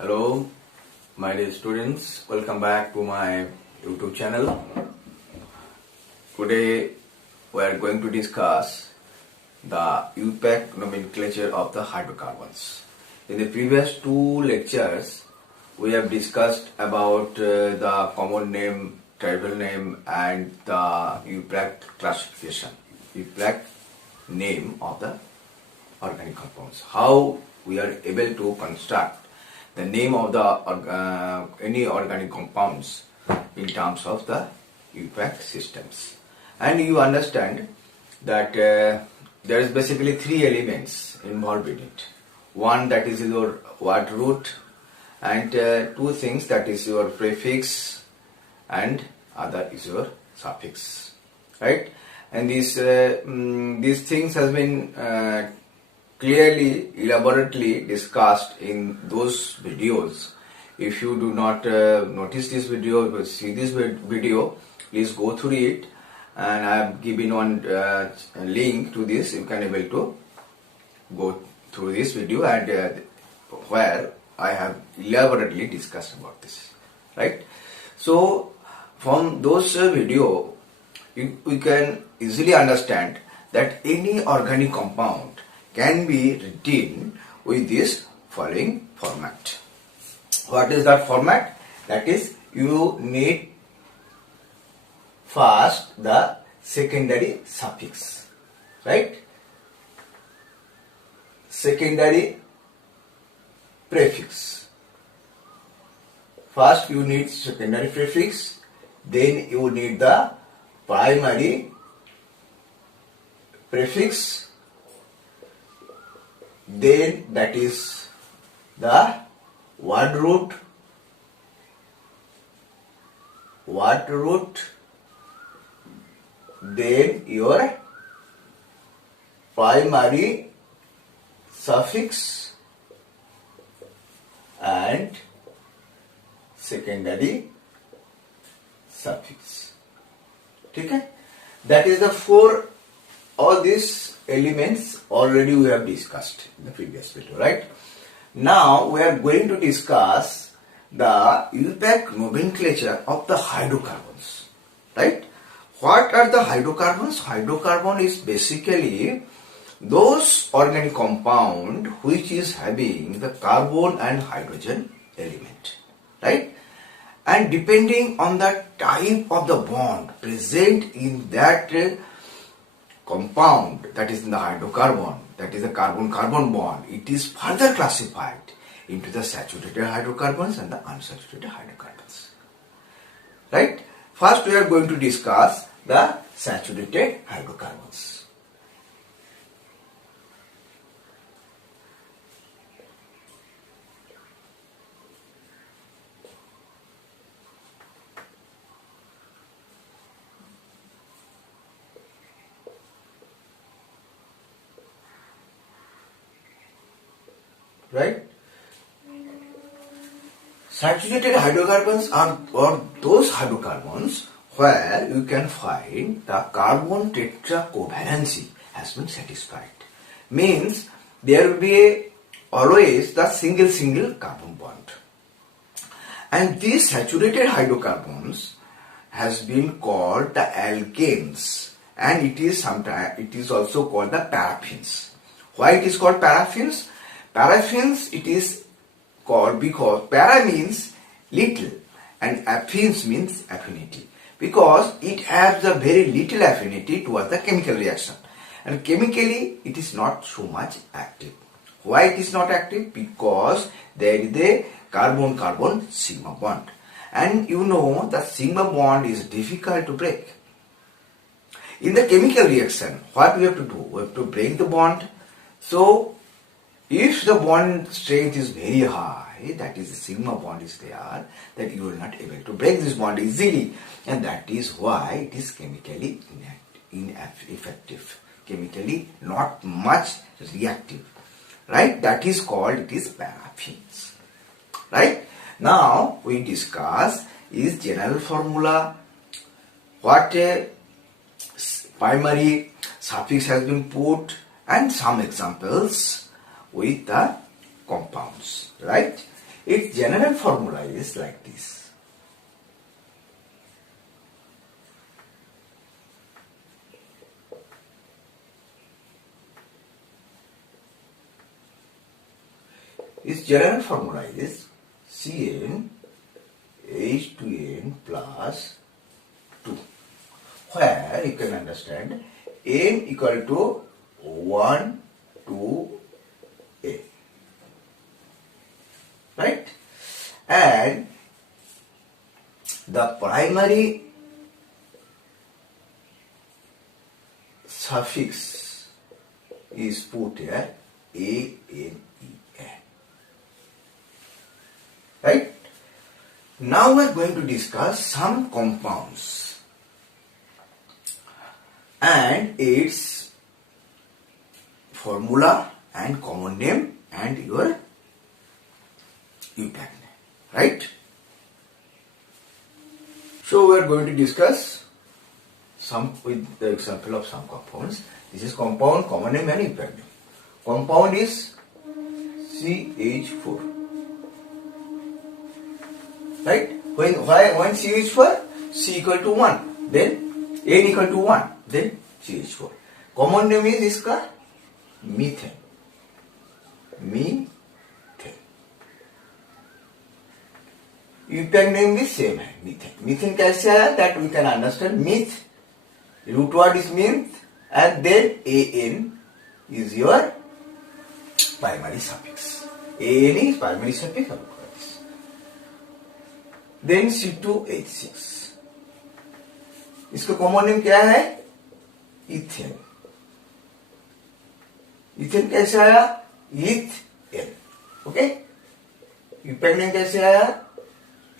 Hello, my dear students. Welcome back to my YouTube channel. Today we are going to discuss the UPAC nomenclature of the hydrocarbons. In the previous two lectures, we have discussed about the common name, tribal name, and the UPAC classification. UPAC name of the organic compounds. How we are able to construct the name of the any organic compounds in terms of the UPAC systems. And you understand that there is basically three elements involved in it. One, that is your word root, and two things, that is your prefix and other is your suffix, right? And these things has been clearly, elaborately discussed in those videos. If you do not notice this video, see this video, please go through it, and I have given one link to this. You can able to go through this video and where I have elaborately discussed about this, right? So from those video, we can easily understand that any organic compound can be written with this following format. What is that format? That is, you need first the secondary suffix, right? Secondary prefix. First you need secondary prefix, then you need the primary prefix, then that is the word root, then your primary suffix and secondary suffix. Okay? That is the four. All these elements already we have discussed in the previous video, right? Now we are going to discuss the UPAC nomenclature of the hydrocarbons, right? What are the hydrocarbons? Hydrocarbon is basically those organic compound which is having the carbon and hydrogen element, right? And depending on the type of the bond present in that compound, that is in the hydrocarbon, that is the carbon-carbon bond, it is further classified into the saturated hydrocarbons and the unsaturated hydrocarbons, right? First we are going to discuss the saturated hydrocarbons. Right? Saturated hydrocarbons are those hydrocarbons where you can find the carbon tetracovalency has been satisfied. Means there will be always the single carbon bond. And these saturated hydrocarbons has been called the alkanes, and it is also called the paraffins. Why it is called paraffins? Paraffins it is called because para means little and affins means affinity, because it has a very little affinity towards the chemical reaction, and chemically it is not so much active. Why it is not active? Because there is a carbon-carbon sigma bond, and you know the sigma bond is difficult to break. In the chemical reaction, what we have to do? We have to break the bond. So if the bond strength is very high, that is the sigma bond is there, that you will not able to break this bond easily, and that is why it is chemically ineffective, chemically not much reactive, right? That is called, it is paraffins, right? Now we discuss is general formula, what a primary suffix has been put, and some examples with the compounds, right? Its general formula is like this. Its general formula is CN H2N plus 2, where you can understand N equal to 1 to A, right? And the primary suffix is put here ANEN. Right? Now we are going to discuss some compounds and its formula and common name and your impact name. Right? So we are going to discuss some with the example of some compounds. This is compound, common name and impact name. Compound is CH4. Right? When CH4, C equal to 1, then N equal to 1, then CH4. Common name is इसका methane. Methane. Impact name is same है methane. Methane कैसे है? That we can understand. Meth, root word is meth, and then AN is your primary suffix. AN is primary suffix. Then C2H6. इसका common name क्या है? Ethane. Ethane कैसे आया? Ethane. Okay? Impact name कैसे आया?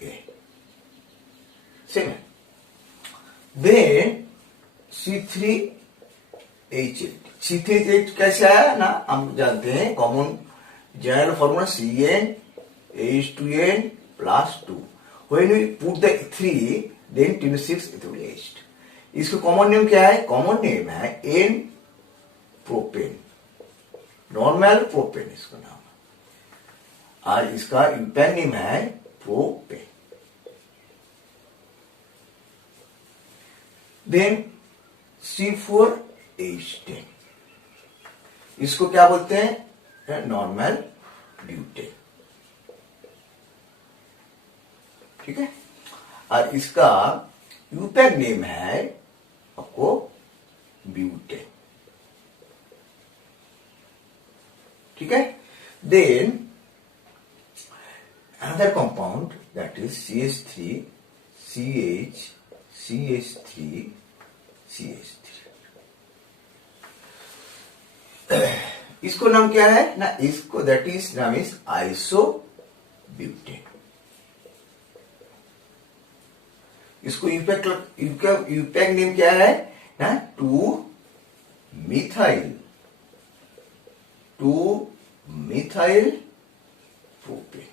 ए. Same है. Then C3H8. C3H8 कैसे आया ना? हम जानते हैं common general formula CN H2N plus 2. When we put the 3, then 26 it will be H. इसका कॉमन नेम क्या है? कॉमन नेम है N प्रोपेन. नॉर्मल प्रोपेन इसका नाम है. और इसका इम्पैक्ट नेम है प्रोपेन. Then C4H10. इसको क्या बोलते हैं? Normal butane. ठीक है. और इसका यूपैक नेम है आपको ब्यूटेन. ठीक है. Then another compound that is CH3 CH CH3 CH3. इसको नाम क्या है ना? इसको दैट इज नाम इज आइसोब्यूटेन. इसको यूपैक नेम क्या है ना? 2-methyl propane.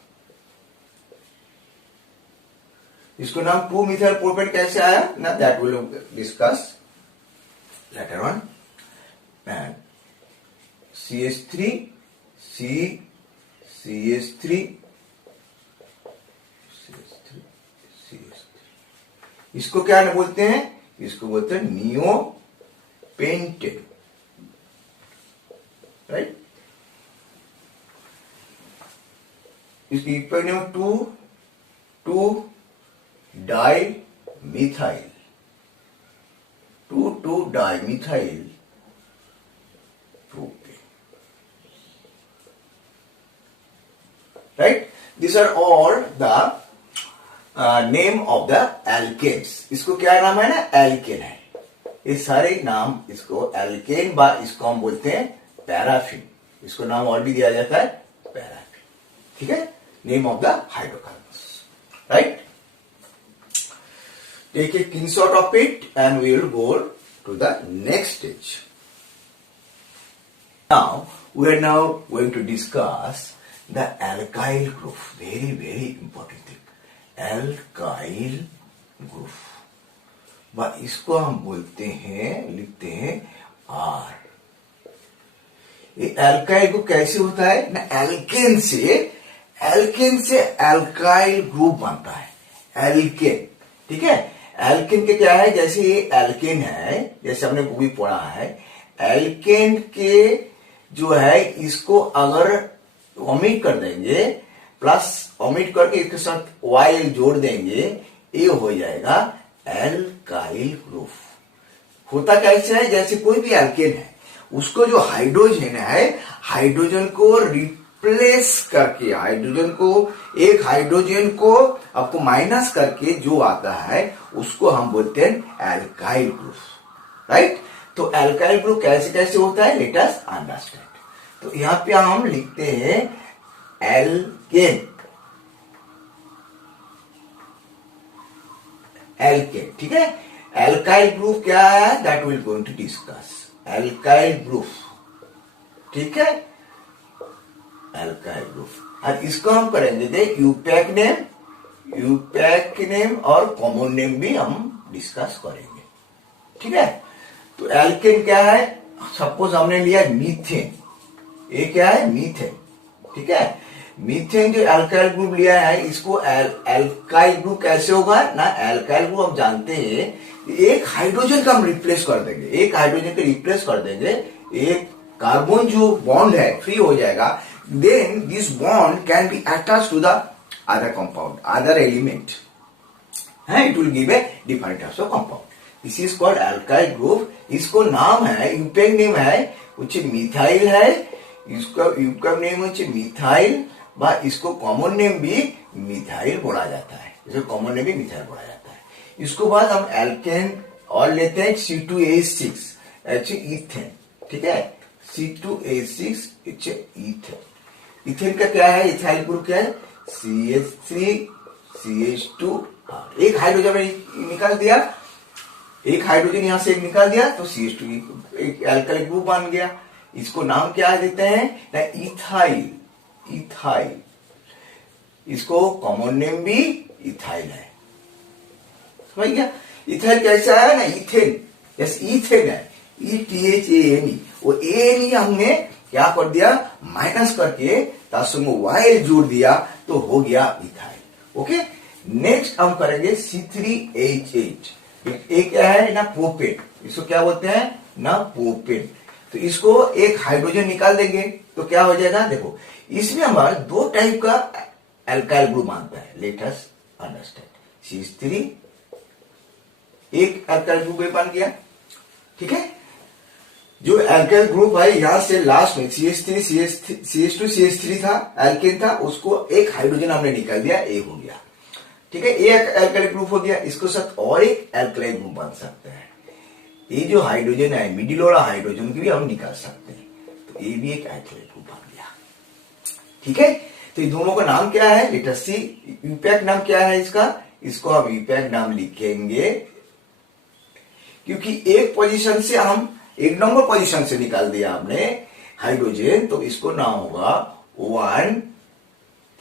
इसको नाम 2-methyl प्रोपेन कैसे आया ना? That will discuss later on. CH3 CH3 इसको क्या बोलते हैं? इसको बोलते हैं नियोपेंटेन. राइट? इसकी equal name 2-2-dimethyl 2-2-dimethyl propane. Right? These are all the name of the alkanes. इसको क्या नाम है ना? एल्केन है. ये सारे नाम इसको एल्केन बा इसको हम बोलते हैं पैराफिन. इसको नाम और भी दिया जाता है पैराफिन. ठीक है. Name of the hydrocarbons. Right. Take a screenshot of it and we will go to the next stage. Now we are now going to discuss the alkyl group. Very very important thing. Alkyl group. इसको हम बोलते हैं, लिखते हैं are. ये alkyl group कैसे होता है ना? एल्केन से एल्केन से एल्काइल ग्रुप बनता है, एल्केन। ठीक है, एल्केन के क्या है, जैसे ये एल्केन है, जैसे हमने वो भी पढ़ा है, एल्केन के जो है इसको अगर ओमिट कर देंगे, प्लस ओमिट करके इसके साथ वाइल जोड़ देंगे, ये हो जाएगा एल्काइल ग्रुप। होता कैसे है, जैसे कोई भी एल्केन है उसको जो हाइड्रोजन है, हाइड्रोजन को रिप्लेस करके, हाइड्रोजन को, एक हाइड्रोजन को आपको माइनस करके जो आता है उसको हम बोलते हैं एल्काइल ग्रुप, राइट। तो एल्काइल ग्रुप कैसे कैसे होता है, लेट अस अंडरस्टैंड। तो यहां पे हम लिखते हैं एल्केन, एल्केन। ठीक है, एल्काइल ग्रुप क्या है, that will going to discuss. Alkyl group, ठीक है, एल्काइल ग्रुप। और इसको हम करेंगे यूपैक नेम, यूपैक नेम और कॉमन नेम भी हम डिस्कस करेंगे। ठीक है, तो एल्केन क्या है, सपोज हमने लिया मीथेन, ये क्या है, मीथेन। ठीक है, मीथेन जो एल्काइल ग्रुप लिया है, इसको एल्काइल ग्रुप कैसे होगा ना, एल्काइल ग्रुप हम जानते हैं एक हाइड्रोजन का हम रिप्लेस कर देंगे, एक हाइड्रोजन को रिप्लेस कर देंगे, एक कार्बन जो बॉन्ड है फ्री हो जाएगा, then this bond can be attached to the other compound, other element, है, it will give a different types of compound. This is called alkyl group. इसको नाम है, यूपेक नेम है कुछ मिथाइल है, इसका यूपेक नेम है मिथाइल, बा इसको कॉमन नेम भी मिथाइल बोला जाता है, इसको कॉमन नेम भी मिथाइल बोला जाता है। इसको बाद हम एल्केन और लेते हैं C2H6, इथेन। ठीक है, C2H6 इथेन। इथेन का क्या है, इथाइल ग्रुप क्या है, CH3 CH2, एक हाइड्रोजन निकाल दिया, एक हाइड्रोजन यहां से निकाल दिया तो CH2 एक एल्काइल ग्रुप बन गया। इसको नाम क्या देते हैं ना, इथाइल, इथाइल। इसको कॉमन नेम भी इथाइल है, समझ गया। इथाइल कैसा है ना, इथेन, जैसे इथेन है, ETHANE, वो ANE हमने क्या कर दिया, माइनस करके वाइल जोड़ दिया तो हो गया इथाइल। ओके, नेक्स्ट हम करेंगे C3H8, एक क्या है ना, प्रोपेन, इसको क्या बोलते हैं ना, प्रोपेन। तो इसको एक हाइड्रोजन निकाल देंगे तो क्या हो जाएगा, देखो इसमें हमारा दो टाइप का एल्काइल ग्रुप मानता है, लेट अस अंडरस्टैंड। CH3 एक एल्काइल ग्रुप बन गया। ठीक है, जो एल्काइल ग्रुप है यहां से लास्ट में CH3 CH2 CH3 था, एल्केन था, उसको एक हाइड्रोजन हमने निकाल दिया, एक हो गया। ठीक है, एक एल्काइल ग्रुप हो गया, इसको साथ और एक एल्काइल ग्रुप बन सकता है। ये जो हाइड्रोजन है, मिडिल वाला हाइड्रोजन की भी हम निकाल सकते हैं, तो ये भी एक एल्काइल ग्रुप बन गया। ठीक है, तो ये दोनों का नाम क्या है, लेट अस सी। यूपैक नाम क्या है इसका, इसको हम यूपैक नाम लिखेंगे, क्योंकि एक पोजीशन से हम एक नंबर पोजीशन से निकाल दिया हमने हाइड्रोजन, तो इसको नाम होगा 1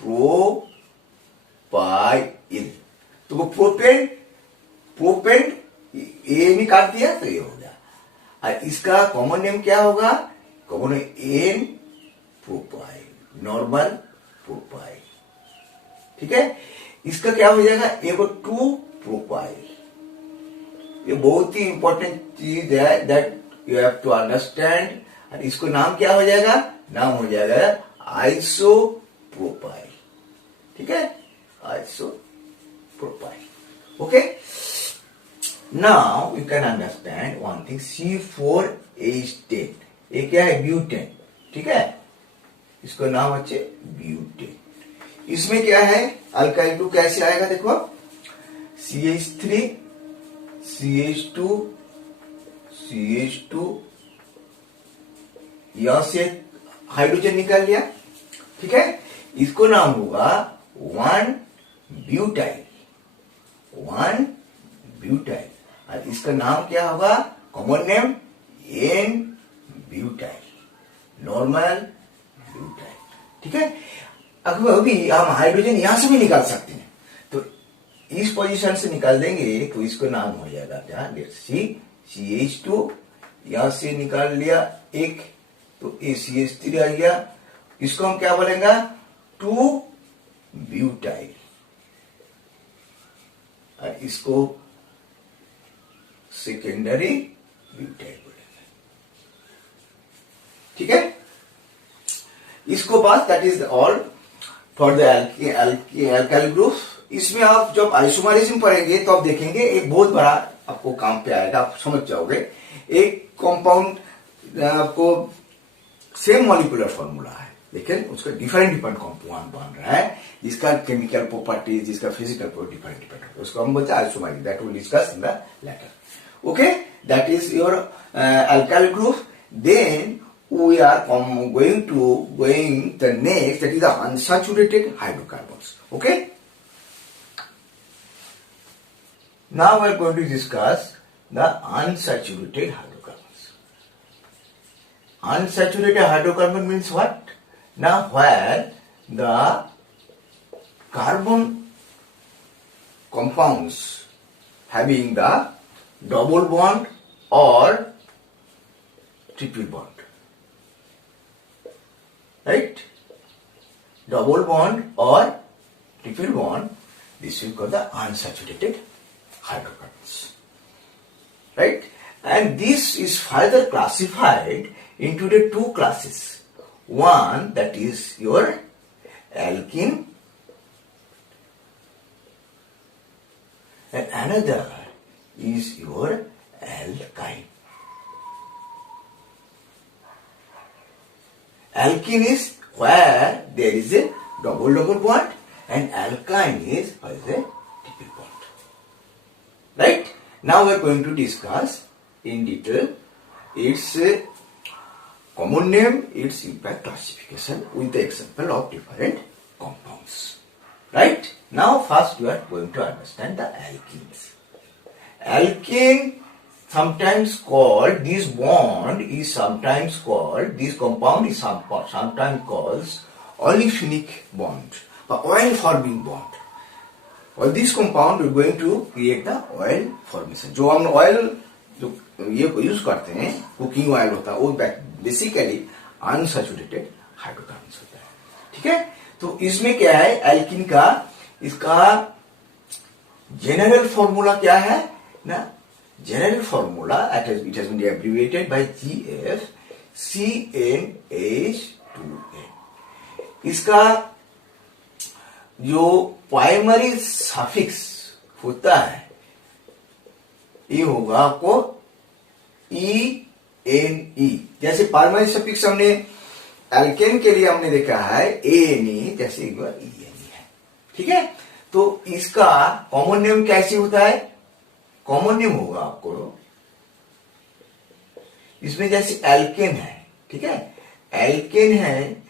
प्रोपाइल। तो वो प्रोपेन, प्रोपेन ए निकाल दिया तो ये हो गया। और इसका कॉमन नेम क्या होगा, common N propyl, normal propyl. ठीक है, इसका क्या हो जाएगा, एगो 2 प्रोपाइल। ये बहुत ही इंपॉर्टेंट चीज है, that you have to understand. और इसको नाम क्या हो जाएगा, नाम हो जाएगा आइसोप्रोपाइल। ठीक है, isopropyl. Okay, now you can understand one thing, C4H10, ये क्या है, ब्यूटेन। ठीक है, इसको नाम अच्छे ब्यूटेन। इसमें क्या है, अल्काइल ग्रुप कैसे आएगा, देखो CH3 CH2 CH2, यहां से हाइड्रोजन निकाल लिया। ठीक है, इसको नाम होगा 1 ब्यूटाइल, 1 ब्यूटाइल। और इसका नाम क्या होगा, common name N butyl, normal butyl. ठीक है, अभी हम हाइड्रोजन यहां से भी निकाल सकते हैं, तो इस पोजीशन से निकाल देंगे तो इसको नाम हो जाएगा क्या, CH2, यहां से निकाल लिया एक, तो CH3 आ गया। इसको हम क्या बोलेंगे, 2 ब्यूटाइल, और इसको सेकेंडरी ब्यूटाइल बोलेंगे। ठीक है, इसको बाद that is all for the alkyl group. इसमें आप जब आइसोमरिज्म पढ़ेंगे तो आप देखेंगे एक बहुत बड़ा आपको काम पे आएगा, आप समझ जाओगे। एक कंपाउंड आपको सेम मॉलिक्यूलर फॉर्मूला है लेकिन उसका डिफरेंट कंपाउंड बन रहा है, जिसका केमिकल प्रॉपर्टीज, जिसका फिजिकल प्रॉपर्टी डिफरेंट, उसको हम बोलते हैं isomerism. That will discuss in the later. Okay, that is your alkyl group. Then we are going the next, that is the unsaturated hydrocarbons. Okay, now we are going to discuss the unsaturated hydrocarbons. Unsaturated hydrocarbon means what? Now where the carbon compounds having the double bond or triple bond, right? Double bond or triple bond, this is called the unsaturated hydrocarbons, right? And this is further classified into the two classes. One, that is your alkene, and another is your alkyne. Alkene is where there is a double bond, and alkyne is where there is a triple bond. Right? Now we are going to discuss in detail its common name, its impact classification with the example of different compounds. Right? Now first we are going to understand the alkenes. Alkene sometimes called, this bond is sometimes called, this compound is sometimes called olefinic bond or oil forming bond. Or this compound we are going to create the oil formation. जो हम oil जो ये use करते हैं, cooking oil होता है, वो basically unsaturated hydrocarbons होता है। ठीक है, तो इसमें क्या है एल्किन का, इसका जनरल फॉर्मूला क्या है ना, general formula, it has been abbreviated by GF CnH2n. इसका जो प्राइमरी सफिक्स होता है ये होगा आपको ENE। जैसे प्राइमरी सफिक्स हमने एल्केन के लिए हमने देखा है ANE, जैसे एक बार ENE है। ठीक है, तो इसका कॉमन नेम कैसे होता है, कॉमन नेम होगा आपको इसमें जैसे एल्केन है, ठीक है, एल्केन है,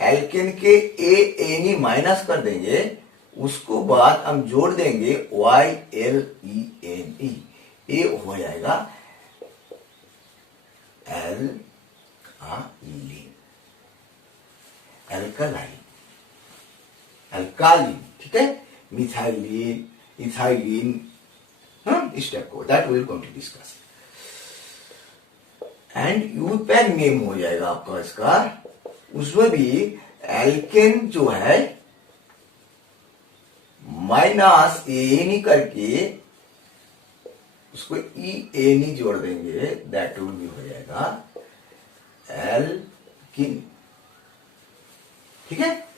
एल्केन के ANE माइनस कर देंगे, उसको बाद हम जोड़ देंगे YLENE, ये हो जाएगा एल्कालाइन, एल्कालिन। ठीक है, मिथाइलिन, इथाइलिन, इस टाइप को, that will going to discuss. And IUPAC name हो जाएगा आपका इसका, उसमें भी एल्केन जो है माइनस एनी करके उसको ENE जोड़ देंगे, दैट विल भी हो जाएगा एल्किन। ठीक है,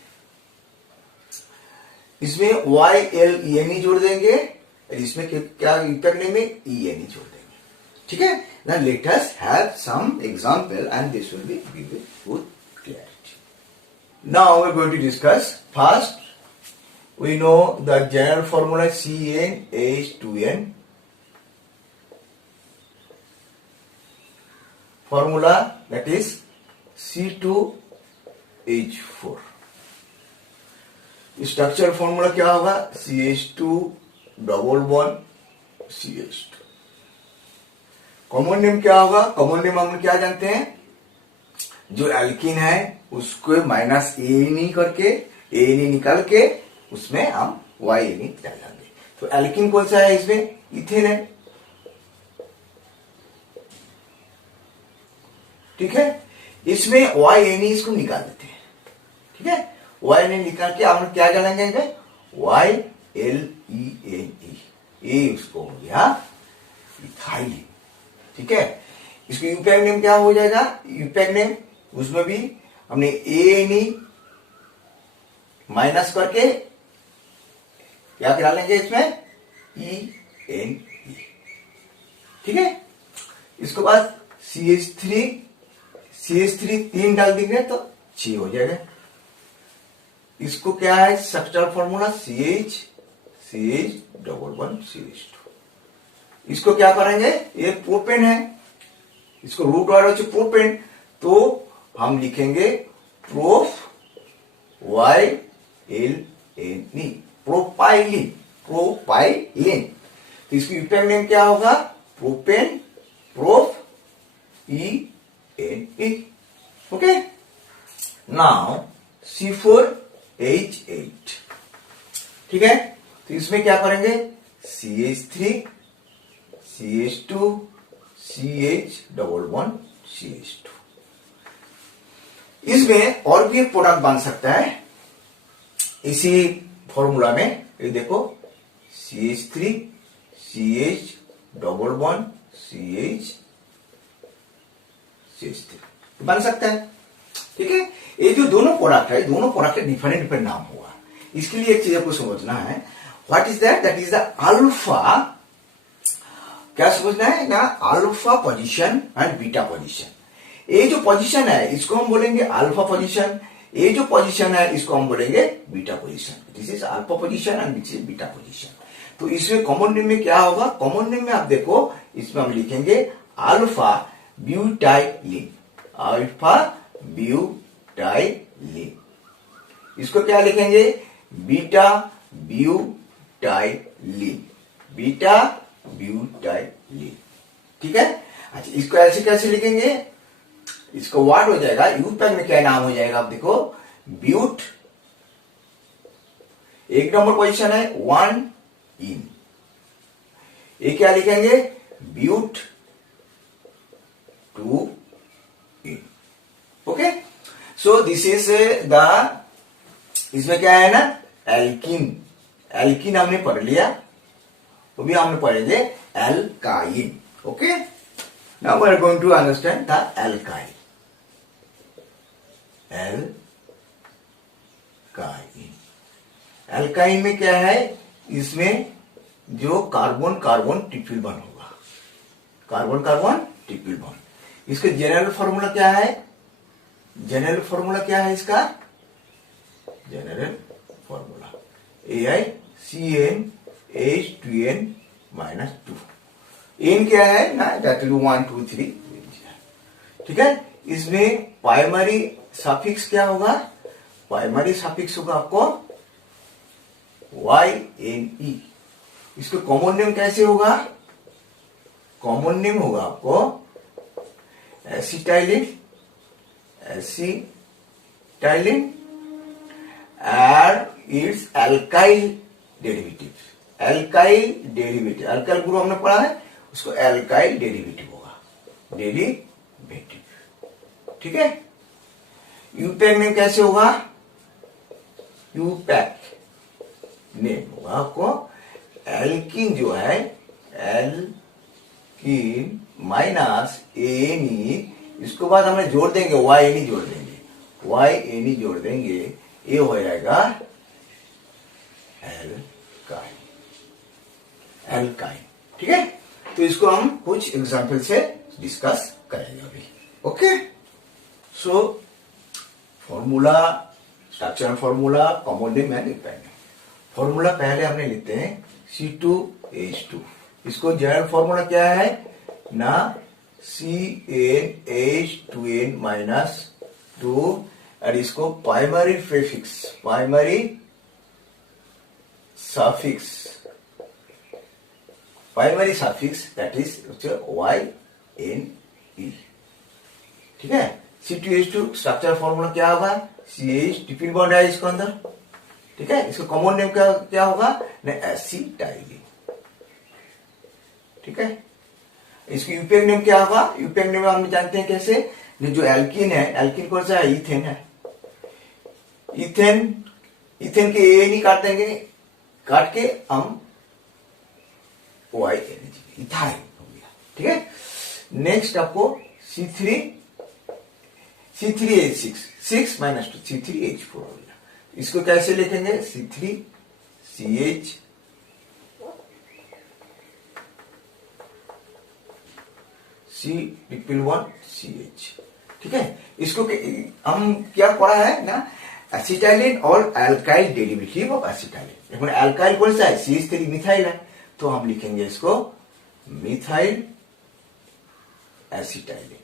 इसमें YLENE जोड़ देंगे, इसमें क्या इफेक्ट नेम है ENE जोड़ देंगे। ठीक है, now let us have some example and this will be give you good clarity. Now we are going to discuss. First we know the general formula CnH2n, formula that is C2H4। Structure formula क्या होगा, CH2 double bond CH2। Common name क्या होगा, common name हम क्या जानते हैं, जो alkene है उसको माइनस ANE करके ANE निकाल के उसमें हम YNE डाल देंगे। तो एल्किन कौन सा है, इसमें इथेन है। ठीक है, इसमें YNE इसको निकाल देते हैं। ठीक है, वाई ने निकाल के हम क्या डालेंगे इसमें, Y L E N E, ये उसको हो गया इथाइलिन। ठीक है, इसको यूपैक नेम क्या हो जाएगा, यूपैक नेम, उसमें भी हमने ए एन ई माइनस करके क्या डालेंगे इसमें, ई एन ई। ठीक है, इसके बाद CH3 3 डाल देंगे तो 6 हो जाएगा। इसको क्या है स्ट्रक्चरल फॉर्मूला, CH11CH2। इसको क्या करेंगे, ये प्रोपेन है, इसको रूट वाला प्रोपेन, तो हम लिखेंगे prop Y L N E, propylene, propylene. तो इसकी यूपैक नेम क्या होगा, propane prop E N E. Okay, now C4H8। ठीक है, तो इसमें क्या करेंगे, CH3 CH2 CH11CH2। इसमें और भी एक प्रोडक्ट बन सकता है इसी फॉर्मूला में, ये देखो CH3 CH11CH3 बन सकता है। ठीक है, ये जो दोनों प्रोडक्ट है, दोनों प्रोडक्ट के डिफरेंट डिफरेंट नाम होगा। इसके लिए एक चीज आपको समझना है, what is that, that is the alpha, क्या समझना है ना, alpha position and beta position. ये जो पोजीशन है इसको हम बोलेंगे अल्फा पोजीशन, ये जो पोजीशन है इसको हम बोलेंगे beta position. This is alpha position and this is beta position. तो इसमें कॉमन नेम में क्या होगा, कॉमन नेम में आप देखो, इसमें हम लिखेंगे अल्फा ब्यूटाइलिन, अल्फा ब्यूटाइलिन। इसको क्या लिखेंगे, बीटा ब्यूटाइलिन, बीटा ब्यूटाइलिन। ठीक है, अच्छा इसको ऐसे कैसे लिखेंगे, इसको व्हाट हो जाएगा, यूपैक में क्या नाम हो जाएगा, आप देखो ब्यूट, एक नंबर पोजीशन है 1 इन, ये क्या लिखेंगे, but 2 ene. Okay, so this is the, इसमें क्या है ना, एल्किन, एल्किन हमने पढ़ लिया, तो भी हमने पढ़ेंगे alkyne. Okay, now we are going to understand the alkyne. Alkyne, alkyne में क्या है, इसमें जो कार्बन कार्बन ट्रिपल बॉन्ड होगा, कार्बन कार्बन ट्रिपल बॉन्ड। इसका जनरल फॉर्मूला क्या है, जनरल फॉर्मूला क्या है इसका, जनरल फॉर्मूला AiCnH2n-2। एन क्या है ना, दैट विल 1 2 3। ठीक है, इसमें प्राइमरी सफिक्स क्या होगा, प्राइमरी सफिक्स होगा आपको YNE। इसको कॉमन नेम कैसे होगा, कॉमन नेम होगा आपको acetylene, acetylene and its alkyl derivatives, alkyl derivative, alkyl group हमने पढ़ा है, उसको alkyl डेरिवेटिव होगा, डेरिवेटिव। ठीक है, यूपैक नेम कैसे होगा, यूपैक नेम होगा आपको एल्किन जो है, एल्किन माइनस एनी, इसको बाद हमें जोड़ देंगे YNE जोड़ देंगे, YNE जोड़ देंगे, ये हो जाएगा एल्काइन, एल्काइन। ठीक है, तो इसको हम कुछ एग्जांपल से डिस्कस करेंगे अभी। Okay, so formula, structure formula, common name and IUPAC name. Formula पहले हमने लेते हैं C2H2, इसको जनरल फॉर्मूला क्या है ना, CnH2n-2, और इसको primary prefix, primary suffix, primary suffix that is YNE। ठीक है, C2H2 स्ट्रक्चर फॉर्मूला क्या होगा, CH ट्रिपल बॉन्ड है इसके अंदर। ठीक है, इसका कॉमन नेम क्या होगा ना, एसिटाइलिन। ठीक है, इसकी यूपैक नेम क्या होगा, यूपैक नेम हम जानते हैं कैसे, जो एल्किन है, एल्किन कौन सा है, इथेन है, इथेन, इथेन के ए नहीं काट देंगे, काट के हम OING, इथाइल हो गया। ठीक है, नेक्स्ट आपको C3H6, 6 माइनस 2 C3H4 हो गया। इसको कैसे लिखेंगे? C3CH C1CH। ठीक है, इसको हम क्या पढ़ा है ना, एसिटाइलिन और अल्काइल डेरिवेटिव ऑफ एसिटाइलिन। देखो अल्काइल कौन सा है? CH3 मिथाइल है, तो हम लिखेंगे इसको मिथाइल एसिटाइलिन।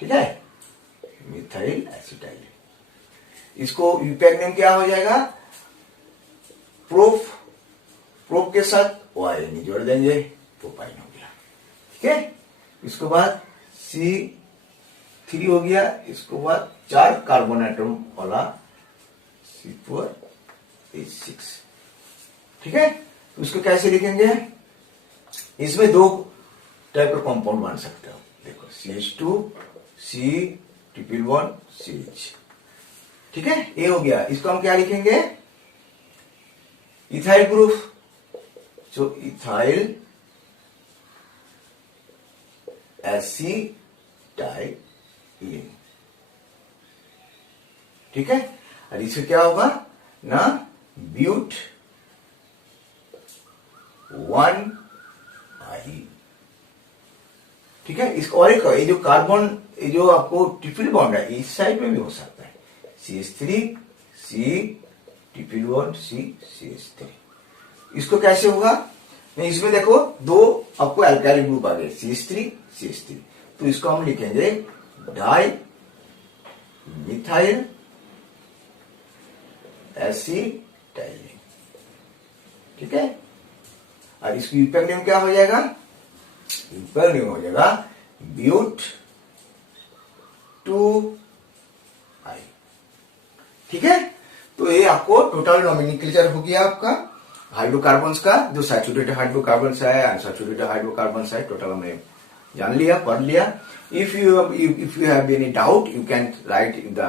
ठीक है, मिथाइल एसिटाइलिन। इसको यूपैक नेम क्या हो जाएगा? प्रोप, प्रोप के साथ OIN जोड़ देंगे, प्रोपाइन हो गया। ठीक है, इसके बाद C3 हो गया, इसके बाद 4 कार्बन एटम वाला C4H6। ठीक है, तो इसको कैसे लिखेंगे? इसमें 2 टाइप का कंपाउंड बन सकते हो। देखो CH2 C111CH। ठीक है, ये हो गया। इसको हम क्या लिखेंगे? इथाइल ग्रुप, जो इथाइल एसिटाइलिन। ठीक है, और इससे क्या होगा ना, ब्यूट 1I। ठीक है, इसको और एक ये जो कार्बन, ये जो आपको ट्रिपल बॉन्ड है, इस साइड में भी हो सकता है, CH3 C111C CH3। इसको कैसे होगा? नहीं, इसमें देखो 2 आपको अल्काइल ग्रुप आ गए, CH3 CH3, तो इसको हम लिखेंगे डाई मिथाइल एसिटाइलिन। ठीक है, और इसकी यूपैक नेम क्या हो जाएगा? यूपैक नेम हो जाएगा ब्यूट 2I। ठीक है, तो ये आपको टोटल नोमेनक्लेचर हो गया आपका हाइड्रोकार्बन्स का, जो सैचुरेटेड हाइड्रोकार्बन्स है, अनसैचुरेटेड हाइड्रोकार्बन्स है, टोटल हमने जान लिया, पढ़ लिया। If you have any doubt, you can write in the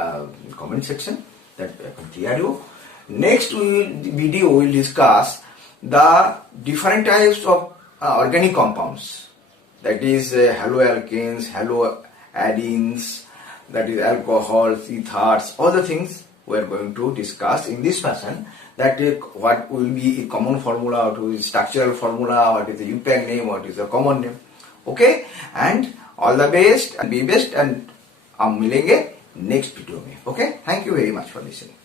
comment section, that I can clear you. Next video will discuss the different types of organic compounds, that is haloalkanes, haloadenes, that is alcohols, ethers, all the things we are going to discuss in this fashion. That what will be a common formula, what is structural formula, what is the UPAC name, what is the common name. Okay, and all the best and be best, and हम मिलेंगे next video में. Okay, thank you very much for listening.